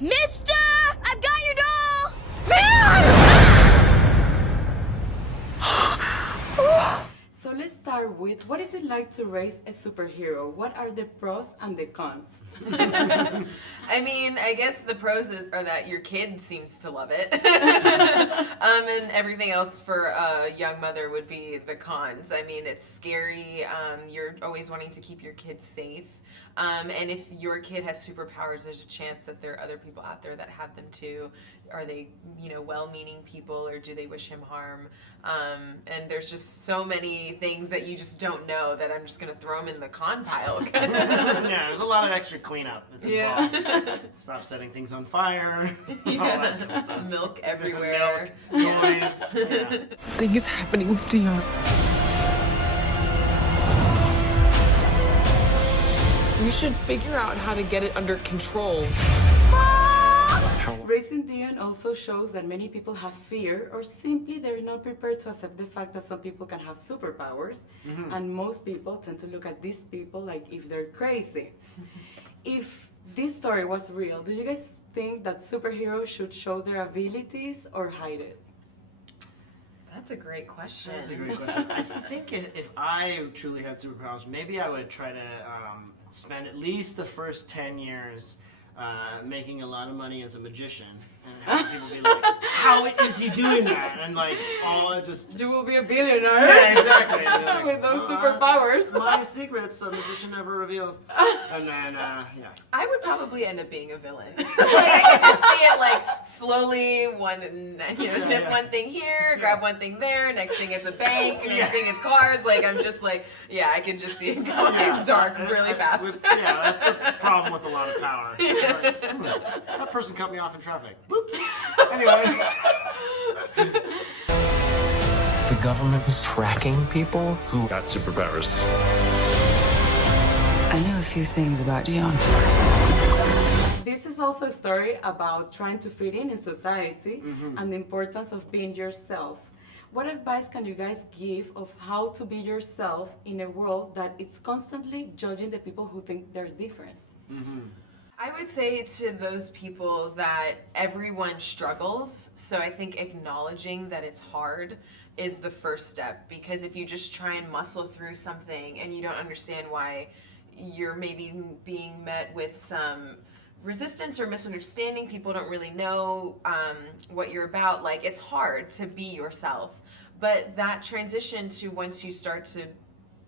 Mister! I've got your doll! So let's start with, what is it like to raise a superhero? What are the pros and the cons? I mean, I guess the pros are that your kid seems to love it. And everything else for a young mother would be the cons. I mean, it's scary. You're always wanting to keep your kid safe. And if your kid has superpowers, there's a chance that there are other people out there that have them too. Are they, well-meaning people, or do they wish him harm? And there's just so many things that you just don't know that I'm just going to throw them in the con pile. Yeah, there's a lot of extra cleanup that's involved. Stop setting things on fire. All that kind of stuff. Milk everywhere. Milk, toys. Yeah. Thing is happening with Dion. We should figure out how to get it under control. Raising Dion also shows that many people have fear, or simply they're not prepared to accept the fact that some people can have superpowers, and most people tend to look at these people like if they're crazy. If this story was real, do you guys think that superheroes should show their abilities or hide it? That's a great question. That's a great question. I think if I truly had superpowers, maybe I would try to spend at least the first 10 years making a lot of money as a magician, and have people be like, how is he doing that? And like, You will be a billionaire. Yeah, exactly. Like, with those superpowers. My secrets a magician never reveals. And then, yeah. I would probably end up being a villain. Like, I can just see it like slowly, nip one thing here, grab one thing there, next thing it's a bank, next thing it's cars. Like, I'm just like, I could just see it going dark really fast. That's the problem with a lot of power. Like, that person cut me off in traffic. Boop. Anyway. The government is tracking people who got superpowers. I know a few things about Dion. This is also a story about trying to fit in society and the importance of being yourself. What advice can you guys give of how to be yourself in a world that it's constantly judging the people who think they're different? I would say to those people that everyone struggles, so I think acknowledging that it's hard is the first step, because if you just try and muscle through something and you don't understand why you're maybe being met with some resistance or misunderstanding, people don't really know what you're about, like, it's hard to be yourself. But that transition to once you start to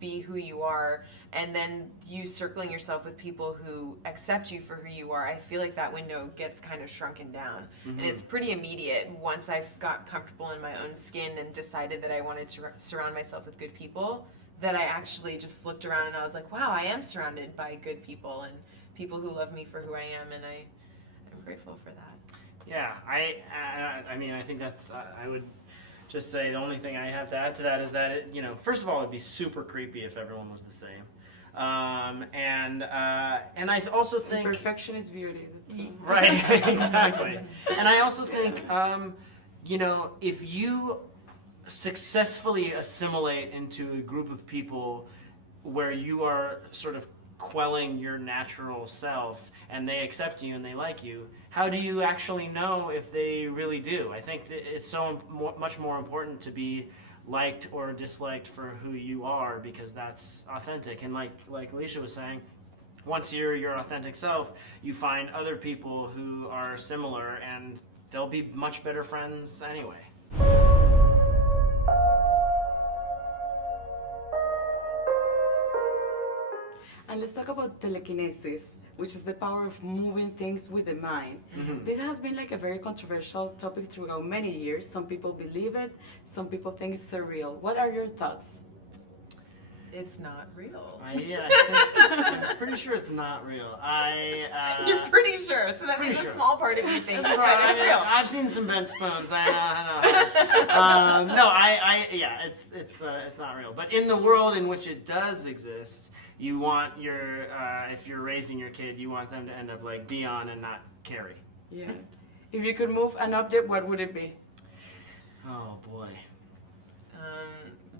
be who you are, and then you circling yourself with people who accept you for who you are, I feel like that window gets kind of shrunken down. And it's pretty immediate once I've got comfortable in my own skin and decided that I wanted to surround myself with good people, that I actually just looked around and I was like, wow, I am surrounded by good people and people who love me for who I am, and I'm grateful for that. Yeah, I mean, I think that's, I would just say the only thing I have to add to that is that, first of all, it'd be super creepy if everyone was the same. And I also think... Perfection is beauty. Right, exactly. And I also think, if you successfully assimilate into a group of people where you are sort of quelling your natural self and they accept you and they like you, how do you actually know if they really do? I think that it's so much more important to be liked or disliked for who you are, because that's authentic. And like Alicia was saying, once you're your authentic self, you find other people who are similar, and they'll be much better friends anyway. And let's talk about telekinesis, which is the power of moving things with the mind. This has been like a very controversial topic throughout many years. Some people believe it, some people think it's surreal. What are your thoughts? It's not real. I'm pretty sure it's not real. You're pretty sure, so that means a small part of you thinks that it's real. I've seen some bent spoons. I know. It's not real. But in the world in which it does exist, you want your, if you're raising your kid, you want them to end up like Dion and not Carrie. Yeah. If you could move an object, what would it be? Oh boy.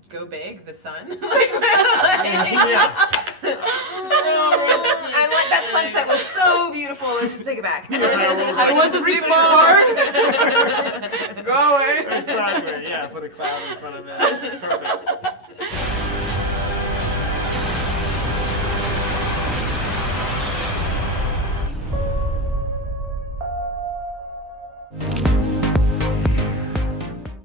Go big, the sun. Yeah. And like that sunset was so beautiful let's just take it back. I want to see more. Go away. Exactly. Yeah. Put a cloud in front of it. Perfect.